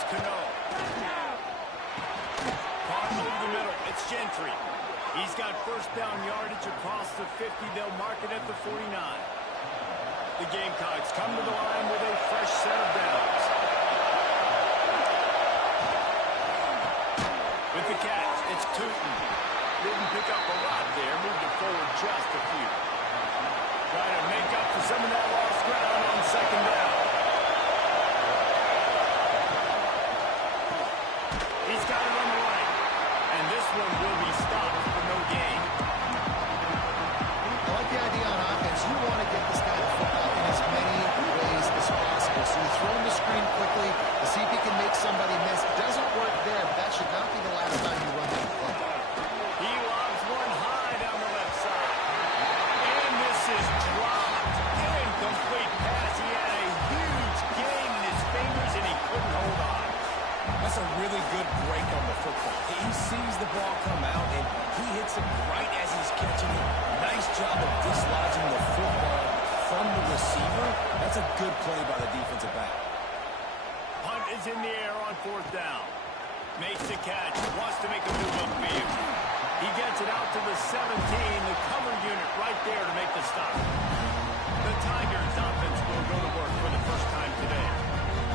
it's Cano. Caught over the middle. It's Gentry. He's got first down yardage across the 50. They'll mark it at the 49. The Gamecocks come to the line with a fresh set of downs. With the catch, it's Tootin. Didn't pick up a lot there. Moved it forward just a few. Trying to make up for some of that lost ground on second down. He's got it on the right. And this one will be stopped for no gain. I like the idea on offense. You want to get this guy the football in as many ways as possible. So you throw him the screen quickly to see if he can make somebody miss. It doesn't work there, but that should not be the last time you run that play. He lobs one high down the left side. And this is dropped. Incomplete pass. He had a huge gain in his fingers, and he couldn't hold on. That's a really good break on the football. He sees the ball come out, and he hits it right as he's catching it. Nice job of dislodging the football from the receiver. That's a good play by the defensive back. Punt is in the air on fourth down. Makes the catch. Wants to make a move upfield. He gets it out to the 17. The cover unit right there to make the stop. The Tigers offense will go to work for the first time today.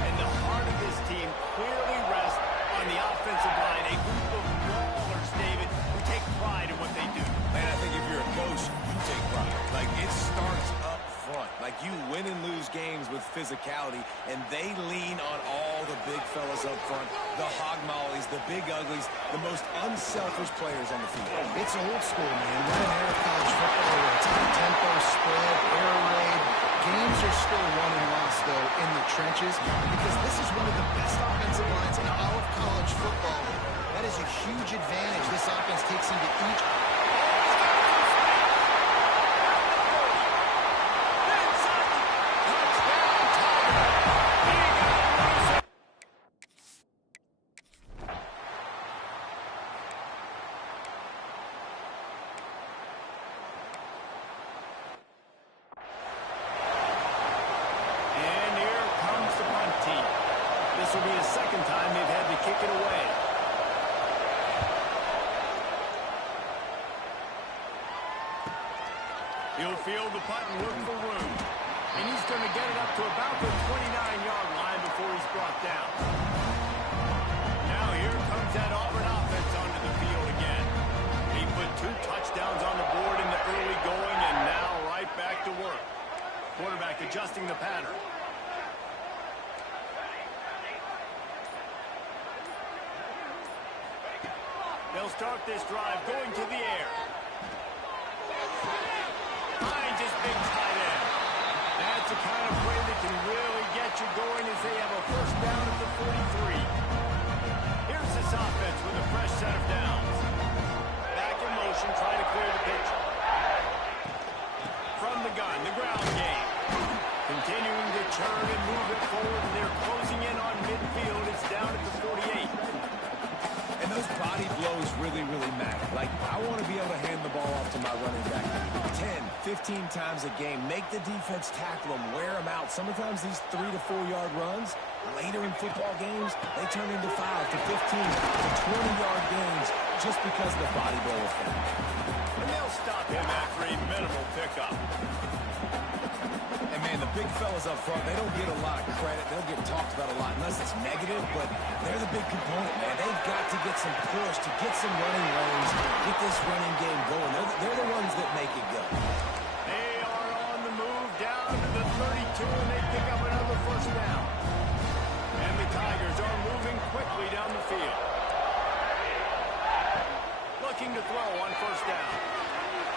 And the heart of this team clearly rests on the offensive line. A group of ballers, David, who take pride in what they do. Man, I think if you're a coach, you take pride. Like, it starts up front. Like, you win and lose games with physicality, and they lean on all the big fellas up front, the hog mollies, the big uglies, the most unselfish players on the field. It's old school, man. Running era college football where it's high-tempo, spread, air raid. Games are still won and lost, though, in the trenches because this is one of the best offensive lines in all of college football. That is a huge advantage this offense takes into each. This will be the second time they've had to kick it away. He'll field the punt and look for room. And he's going to get it up to about the 29-yard line before he's brought down. Now here comes that Auburn offense onto the field again. He put 2 touchdowns on the board in the early going and now right back to work. Quarterback adjusting the pattern. They'll start this drive going to the air. Finds his big tight end. That's the kind of play that can really get you going as they have a first down at the 43. Here's this offense with a fresh set of downs. Back in motion, trying to clear the picture. From the gun, the ground game. Continuing to churn and move it forward, and they're closing in on midfield. It's down at the 48. And those body blows really, really matter. Like, I want to be able to hand the ball off to my running back 10, 15 times a game. Make the defense tackle them, wear them out. Sometimes these 3 to 4 yard runs, later in football games, they turn into 5 to 15 to 20-yard gains just because of the body blow effect. And they'll stop him after a minimal pickup. And, man, the big fellas up front, they don't get a lot of credit. They'll get talked about a lot unless it's negative, but they're the big component, man. They've got to get some push, to get some running lanes, get this running game going. They're the ones that make it go. They are on the move down to the 32, and they pick up another first down. And the Tigers are moving quickly down the field. Looking to throw on first down.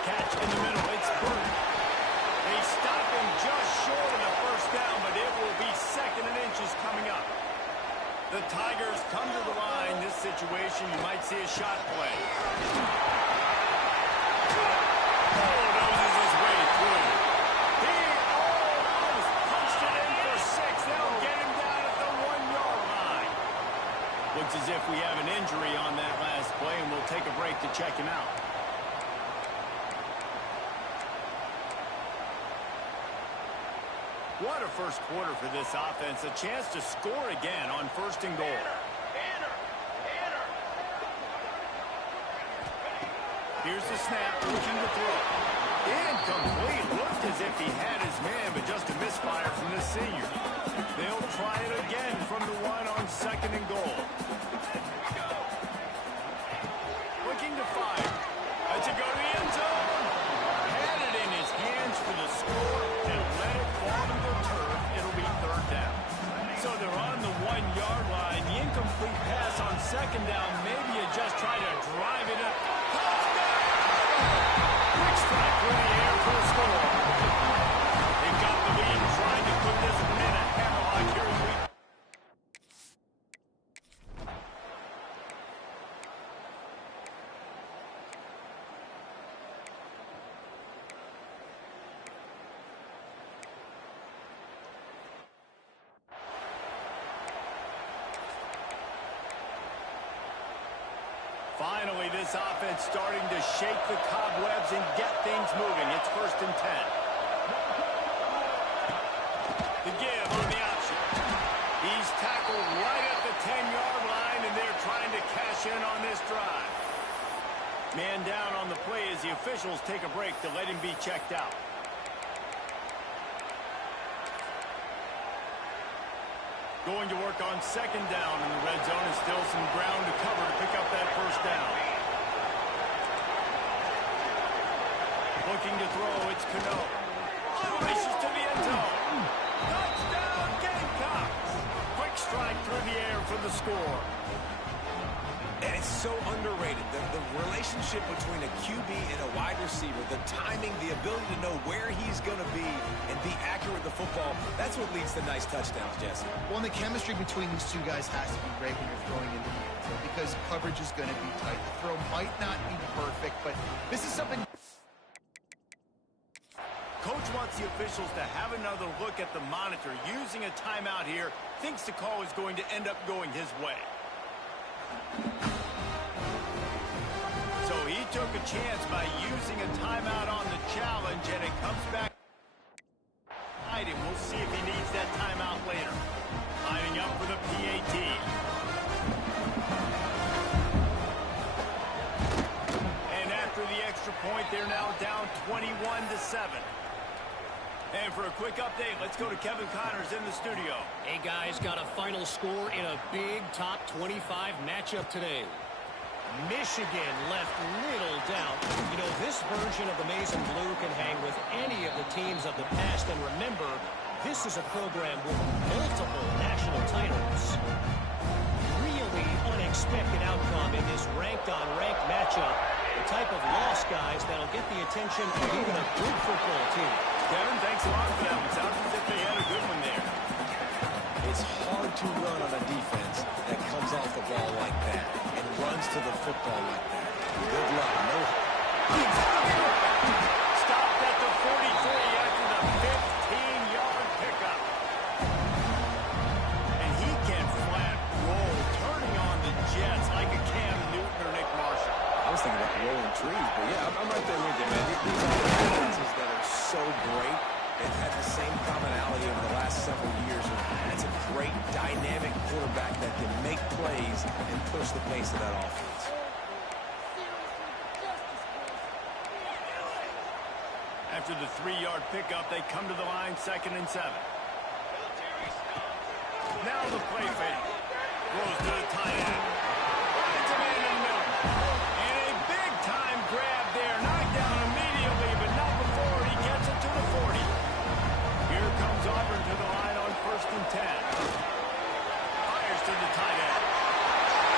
Catch in the middle. It's Burton. They stop him just short of the first down, but it will be second and inches coming up. The Tigers come to the line. This situation, you might see a shot play. Bulldozes his way through. He almost punched it in for 6. They'll get him down at the 1-yard line. Looks as if we have an injury on that last play, and we'll take a break to check him out. What a first quarter for this offense. A chance to score again on 1st and goal. Here's the snap, looking to throw. Incomplete. Looked as if he had his man, but just a misfire from this senior. They'll try it again from the one on 2nd and goal. Looking to fire. Let's it go to the end zone. Had it in his hands for the score and let it fall to the turf. It'll be 3rd down. So they're on the 1-yard line. The incomplete pass on 2nd down. Maybe you just try to drive it up. Quick strike through the air for a score. They've got the lead, trying to put this one in a hammerlock here in week. Finally, this offense starting to shake the cobwebs and get things moving. It's 1st and 10. The give on the option. He's tackled right at the 10-yard line, and they're trying to cash in on this drive. Man down on the play as the officials take a break to let him be checked out. Going to work on 2nd down in the red zone, and still some ground to cover to pick up that 1st down. Looking to throw, it's Cano. Races to the end zone. Touchdown, Gamecocks! Quick strike through the air for the score. And it's so underrated. The relationship between a QB and a wide receiver, the timing, the ability to know where he's going to be and be accurate with the football, that's what leads to nice touchdowns, Jesse. Well, and the chemistry between these two guys has to be great when you're throwing into the end zone because coverage is going to be tight. The throw might not be perfect, but this is something... Coach wants the officials to have another look at the monitor. Using a timeout here, thinks the call is going to end up going his way. So he took a chance by using a timeout on the challenge, and it comes back. We'll see if he needs that timeout later. Lining up for the PAT. And after the extra point, they're now down 21-7. And for a quick update, let's go to Kevin Connors in the studio. Hey, guys, got a final score in a big top 25 matchup today. Michigan left little doubt. You know, this version of the Maize and Blue can hang with any of the teams of the past. And remember, this is a program with multiple national titles. Really unexpected outcome in this ranked-on-ranked matchup. The type of loss, guys, that'll get the attention of even a good football team. Kevin, thanks a lot for that. It sounds as if they had a good one there. It's hard to run on a defense that comes off the ball like that and runs to the football like that. Good luck. No. Stopped at the 43 after the 15-yard pickup. And he can flat roll, turning on the Jets like a Cam Newton or Nick Marshall. I was thinking about rolling trees, but yeah, I'm right there with you, man. These are defenses that are so great. They've had the same commonality over the last several years. It's a great, dynamic quarterback that can make plays and push the pace of that offense. After the 3-yard pickup, they come to the line 2nd and 7. Now the play fake. Goes to the tight end. Finds him in the middle. And a big-time grab there. Knocked down immediately, but not before he gets it to the 40. Here comes Auburn to the line on 1st and 10. Fires to the tight end.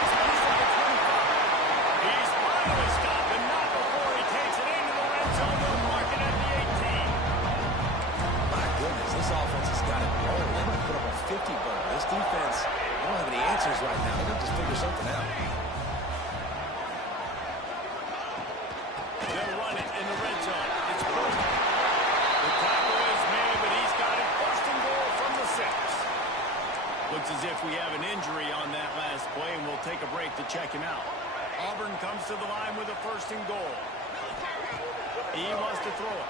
He's at the 25. He's finally stopped, and not before he takes it into the red zone. They'll mark it at the 18. My goodness, this offense has got it rolling. They might put up a 50-burger. This defense, they don't have any answers right now. They're going to just figure something out. They'll run it in the red zone. It's perfect. The tackle is made, but he's got it. 1st and goal from the 6. Looks as if we have an injury on that last play, and we'll take a break to check him out. Auburn comes to the line with a 1st and goal. He wants to throw it.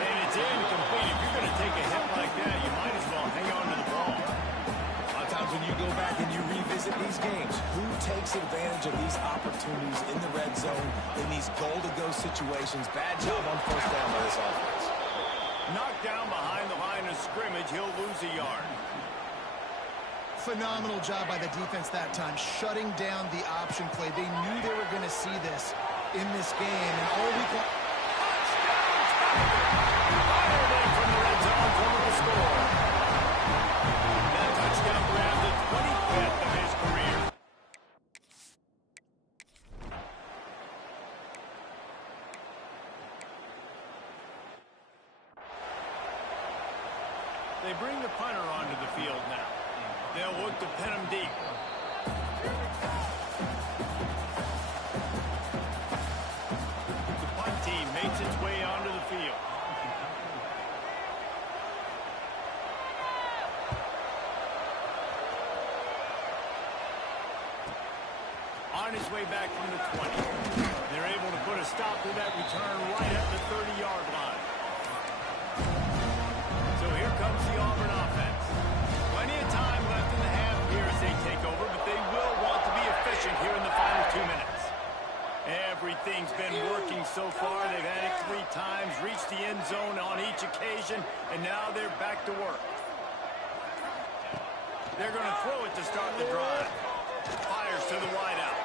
And it's incomplete. If you're going to take a hit like that, you might as well hang on to the ball. A lot of times when you go back and you revisit these games, who takes advantage of these opportunities in the red zone, in these goal-to-go situations? Bad job on first down by this offense. Knocked down behind the line of scrimmage. He'll lose a yard. Phenomenal job by the defense that time, shutting down the option play. They knew they were going to see this in this game, and all week long. Fired in from the red zone for the score. That touchdown grab, the 25th of his career. They bring the punter onto the field now. They'll look to pin him deep. The punt team makes its way onto the field. On his way back from the 20. They're able to put a stop to that return right at the 30-yard line. So here comes the Auburn offense. Plenty of time left in the half here as they take over, but they will want to be efficient here in the final 2 minutes. Everything's been working so far. They've had it 3 times, reached the end zone on each occasion, and now they're back to work. They're going to throw it to start the drive. Fires to the wideout.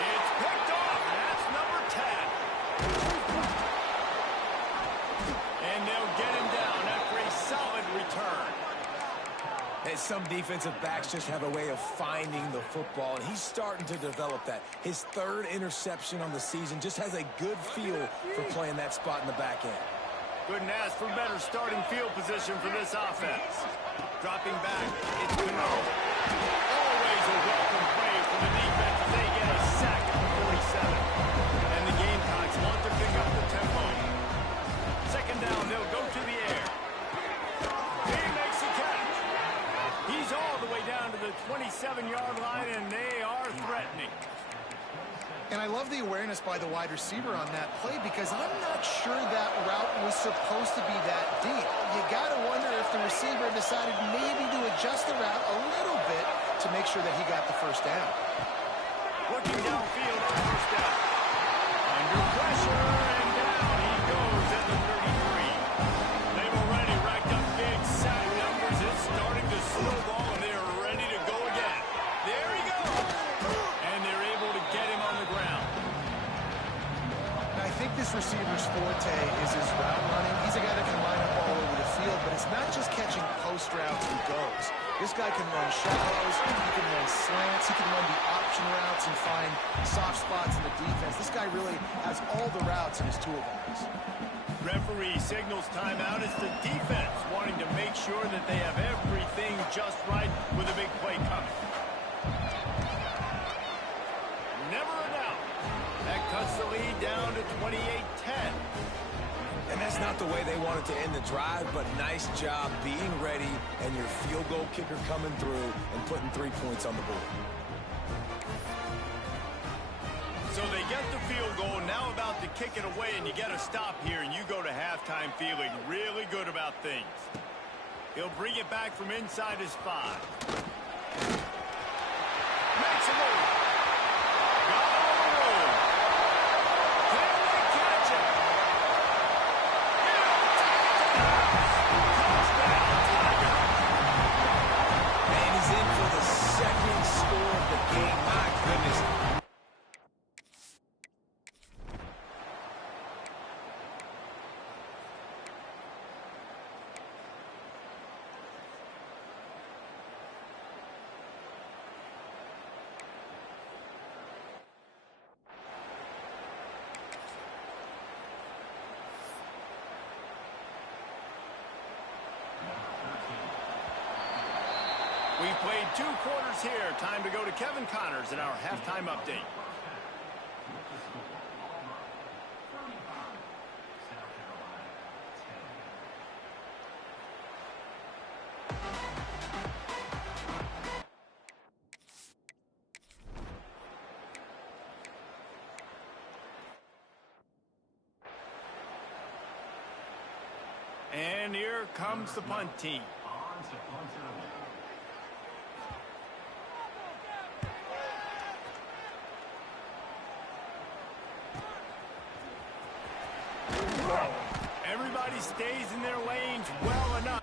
It's picked off, and that's number 10. And they'll get him down after a solid return. And some defensive backs just have a way of finding the football, and he's starting to develop that. His 3rd interception on the season, just has a good feel for playing that spot in the back end. Couldn't ask for better starting field position for this offense. Dropping back, it's Cano. Always a welcome play from the defense as they get a sack at the 47. And the Gamecocks want to pick up the tempo. Second down, they'll go to the air. He makes the catch. He's all the way down to the 27-yard line, and they are threatening. And I love the awareness by the wide receiver on that play because I'm not sure that route was supposed to be that deep. You got to wonder if the receiver decided maybe to adjust the route a little bit to make sure that he got the first down. Looking downfield on first down. Under pressure, and down he goes at the 33. They've already racked up big sack numbers. It's starting to snowball, and they're ready to go again. There he goes. And they're able to get him on the ground. And I think this receiver's forte is his route running. He's a guy that can line up all over the field, but it's not just catching post routes and goes. This guy can run shallows, he can run slants, he can run the option routes and find soft spots in the defense. This guy really has all the routes in his toolbox. Referee signals timeout. It's the defense wanting to make sure that they have everything just right with a big play coming. Never a doubt. That cuts the lead down to 28-10. And that's not the way they wanted to end the drive, but nice job being ready and your field goal kicker coming through and putting 3 points on the board. So they get the field goal, now about to kick it away, and you get a stop here, and you go to halftime feeling really good about things. He'll bring it back from inside his 5. Makes a move. Got on the roll. Can they catch it? Touchdown, Tigers. And he's in for the 2nd score of the game. My goodness. We've played 2 quarters here. Time to go to Kevin Connors in our halftime update. And here comes the punt team. Everybody stays in their lanes well enough.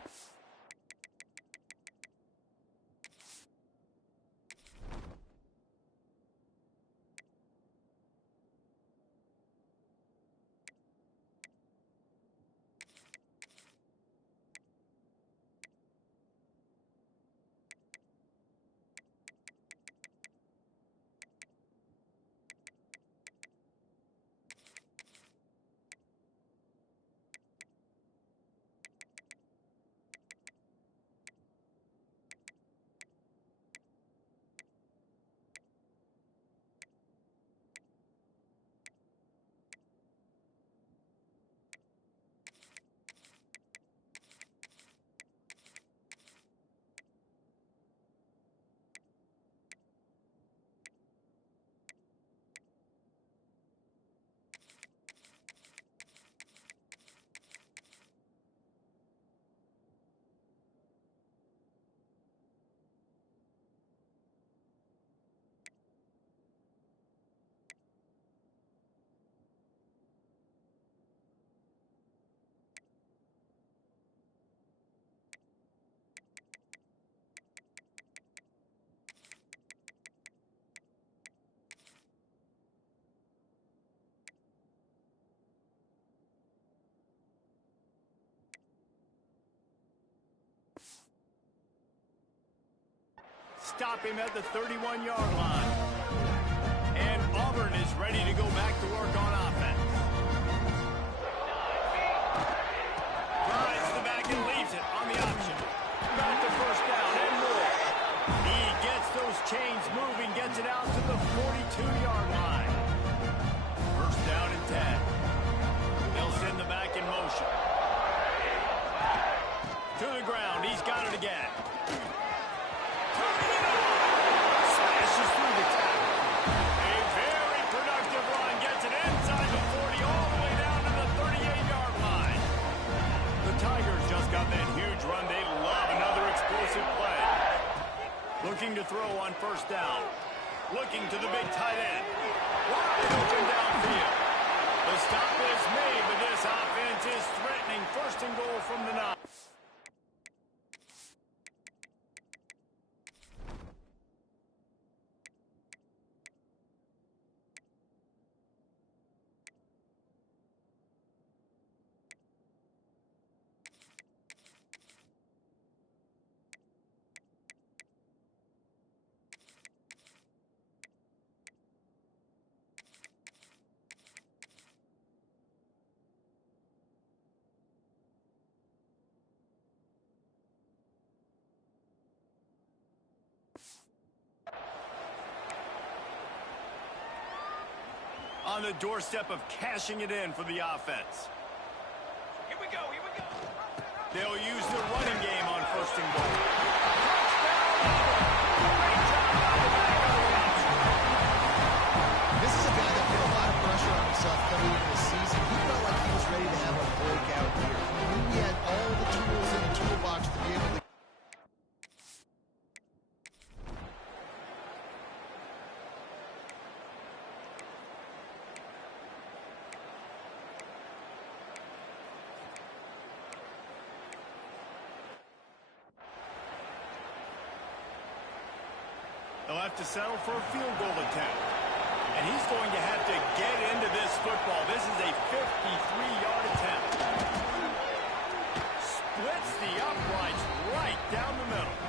Stop him at the 31-yard line. And Auburn is ready to go back to work on offense. Drives to the back and leaves it on the option. Back to first down and more. He gets those chains moving, gets it out to the 42-yard line. First down and 10. They'll send the back in motion. To the ground. He's got it again. Smashes through the tackle. A very productive run. Gets it inside the 40 all the way down to the 38-yard line. The Tigers just got that huge run. They love another explosive play. Looking to throw on first down. Looking to the big tight end. Wide open downfield. The stop is made, but this offense is threatening. First and goal from the 9. On the doorstep of cashing it in for the offense. Here we go, here we go. They'll use the running game on first and goal. This is a guy that put a lot of pressure on himself coming into the season. He felt like he was ready to have a breakout year. He knew he had all the tools in the toolbox to be able to. They'll have to settle for a field goal attempt. And he's going to have to get into this football. This is a 53-yard attempt. Splits the uprights right down the middle.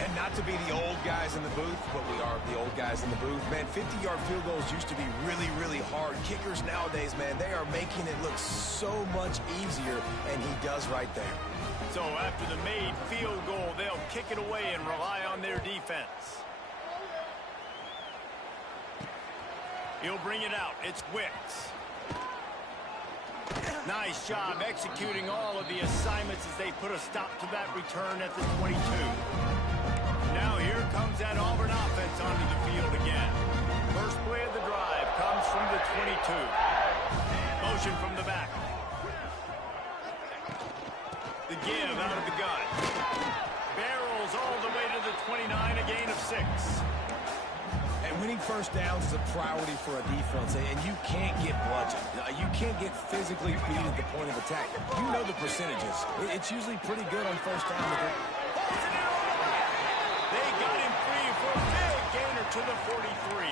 And not to be the old guys in the booth, but we are the old guys in the booth. Man, 50-yard field goals used to be really, really hard. Kickers nowadays, man, they are making it look so much easier, and he does right there. So after the made field goal, they'll kick it away and rely on their defense. He'll bring it out. It's Wicks. Nice job executing all of the assignments as they put a stop to that return at the 22. Now here comes that Auburn offense onto the field again. First play of the drive comes from the 22. Motion from the back. The give out of the gun. Barrels all the way to the 29, a gain of 6. And winning first downs is a priority for a defense, and you can't get bludgeoned. You can't get physically beat at the point of attack. You know the percentages. It's usually pretty good on first down. They got him free for a big gainer to the 43.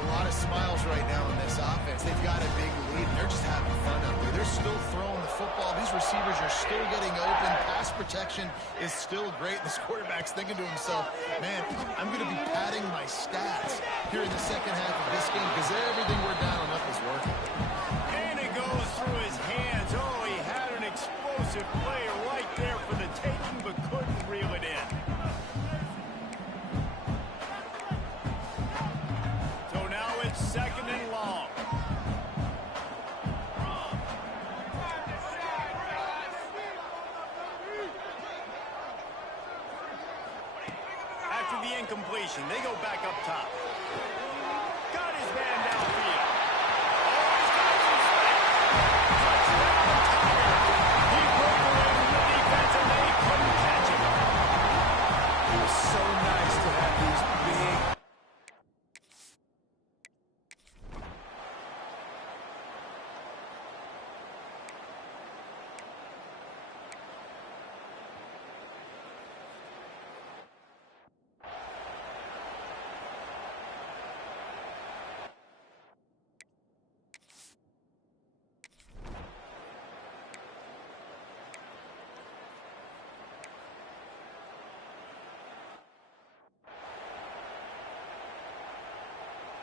A lot of smiles right now in this offense. They've got a big lead, and they're just having fun out there. They're still throwing the football. These receivers are still getting open. Pass protection is still great. This quarterback's thinking to himself, man, I'm going to be padding my stats here in the second half of this game because everything we're dialing up is working. And it goes through his hands. Oh, he had an explosive play right there for the taking, but couldn't reel it in. So now it's second and long. After the incompletion, they go back up top. Got his man downfield. Oh, he's got some space. Touchdown, Tiger. He broke away from the defense, and they couldn't catch him. It was so nice to have these big...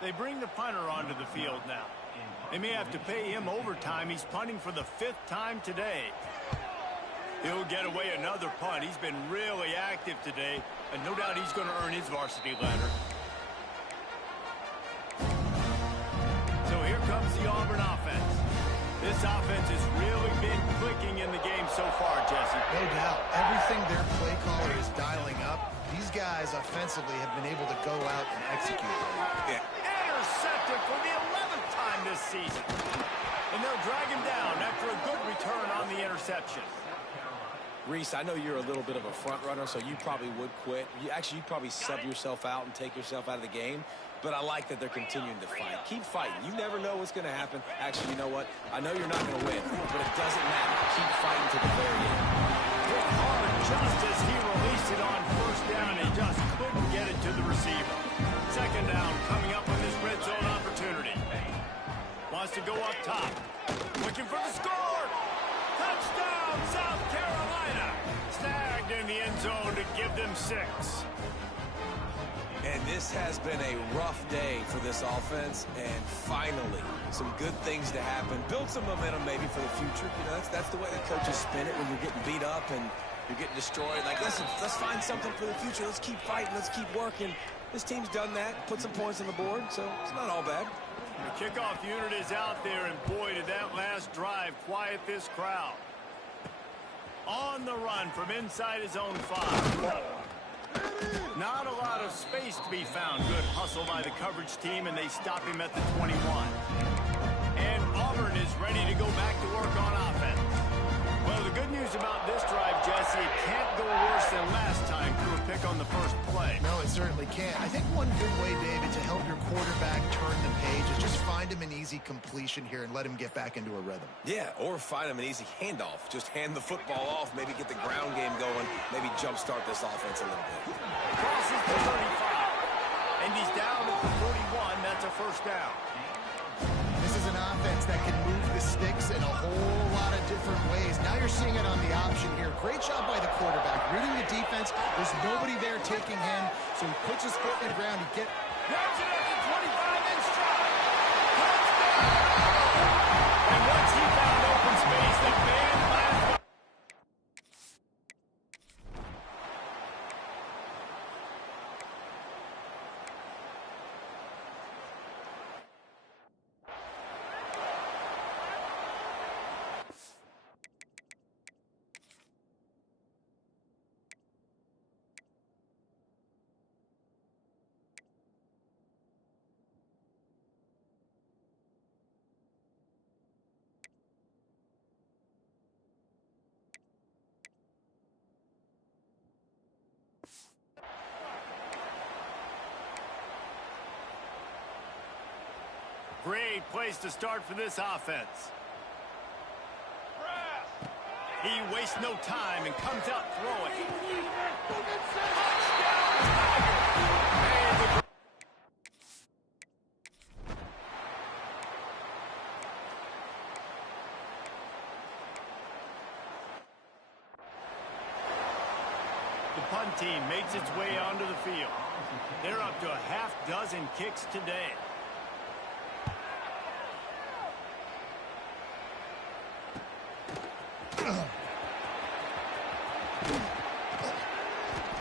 They bring the punter onto the field now. They may have to pay him overtime. He's punting for the 5th time today. He'll get away another punt. He's been really active today, and no doubt he's going to earn his varsity ladder. So here comes the Auburn offense. This offense has really been clicking in the game so far, Jesse. No doubt. Everything their play caller is dialing up, these guys offensively have been able to go out and execute. Yeah. Intercepted for the 11th time this season. And they'll drag him down after a good return on the interception. Reese, I know you're a little bit of a front runner, so you probably would quit. You'd probably sub yourself out and take yourself out of the game. But I like that they're continuing to fight. Keep fighting. You never know what's going to happen. Actually, you know what? I know you're not going to win, but it doesn't matter. Keep fighting to the very end. Hit hard just as he released it on first down. He just couldn't get it to the receiver. Second down coming up with this red zone opportunity. Wants to go up top. Looking for the score. Touchdown, South Carolina. Snagged in the end zone to give them 6. And this has been a rough day for this offense, and finally, some good things to happen. Build some momentum maybe for the future. You know, that's the way the coaches spin it when you're getting beat up and you're getting destroyed. Like, listen, let's find something for the future. Let's keep fighting. Let's keep working. This team's done that, put some points on the board, so it's not all bad. The kickoff unit is out there, and boy, did that last drive quiet this crowd. On the run from inside his own 5. Not a lot of space to be found. Good hustle by the coverage team, and they stop him at the 21. And Auburn is ready to go back to work on offense. Well, the good news about this drive, Jesse, it can't go worse than last time through a pick on the first play. No, it certainly can't. I think one good way, David, to help your quarterback turn the page is just find him an easy completion here and let him get back into a rhythm. Yeah, or find him an easy handoff. Just hand the football off, maybe get the ground game going, maybe jumpstart this offense a little bit. Crosses the 35. And he's down at the 41. That's a first down. This is an offense that can move the sticks in a whole lot of different ways. Now you're seeing it on the option here. Great job by the quarterback. Reading the defense. There's nobody there taking him, so he puts his foot in the ground. He Grabs it at the 25 in stride. Touchdown! And once he found open space, the band laughed. Great place to start for this offense. He wastes no time and comes out throwing. Touchdown, Tiger! The punt team makes its way onto the field. They're up to a half dozen kicks today.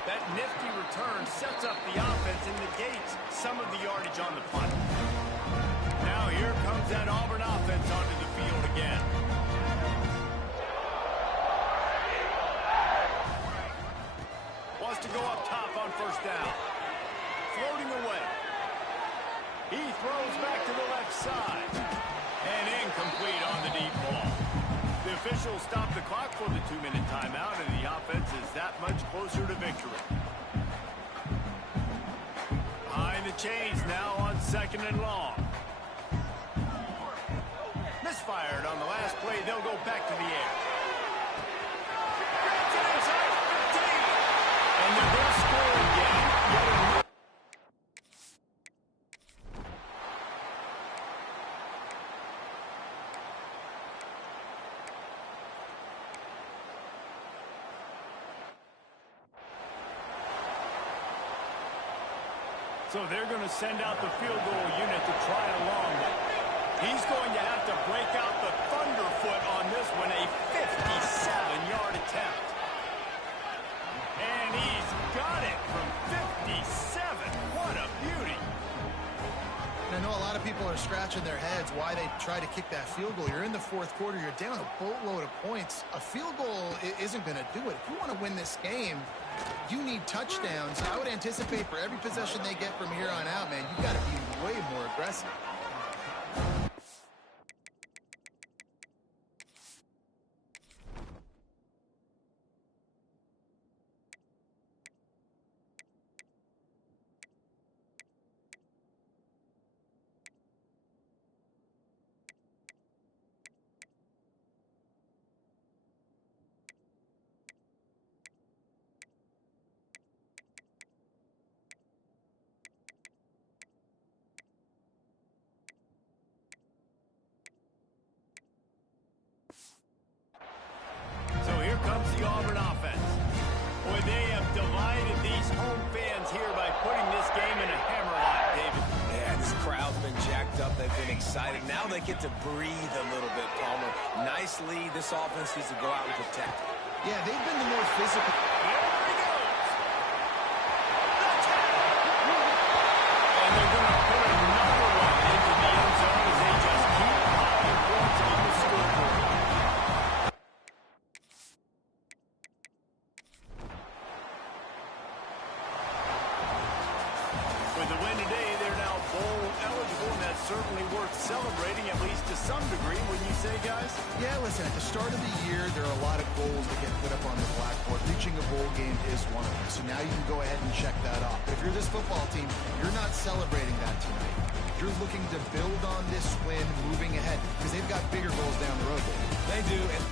That nifty return sets up the offense and negates some of the yardage on the punt. Now here comes that Auburn offense onto the field again. Wants to go up top on first down. Floating away. He throws back to the left side. And incomplete on the deep ball. The officials stop the clock for the 2-minute timeout, and the offense is that much closer to victory. Behind the chains now on 2nd and long. Misfired on the last play. They'll go back to the air. Gets it inside 15. And they're going to score again. So they're going to send out the field goal unit to try a long one. He's going to have to break out the thunderfoot on this one, a 57-yard attempt. And he's got it from 57. What a beauty. And I know a lot of people are scratching their heads why they try to kick that field goal. You're in the 4th quarter. You're down a boatload of points. A field goal isn't going to do it. If you want to win this game, you need touchdowns. I would anticipate for every possession they get from here on out, man, you've got to be way more aggressive. Comes the Auburn offense. Boy, they have divided these home fans here by putting this game in a hammerlock, David. Yeah, this crowd's been jacked up. They've been excited. Now they get to breathe a little bit, Palmer. Nice lead. This offense needs to go out and protect it. Yeah, they've been the more physical. There he goes. The tackle. And they're going to put another one into the end zone as they just keep piling points on the scoreboard. With the win today, they're now bowl eligible, and that's certainly worth celebrating, at least to some degree, wouldn't you say, guys? Yeah, listen, at the start of the year, there are a lot of goals that get put up on the blackboard. Reaching a bowl game is one of them. So now you can go ahead and check that off. If you're this football team, you're not celebrating that tonight. You're looking to build on this win moving ahead because they've got bigger goals down the road. They do, and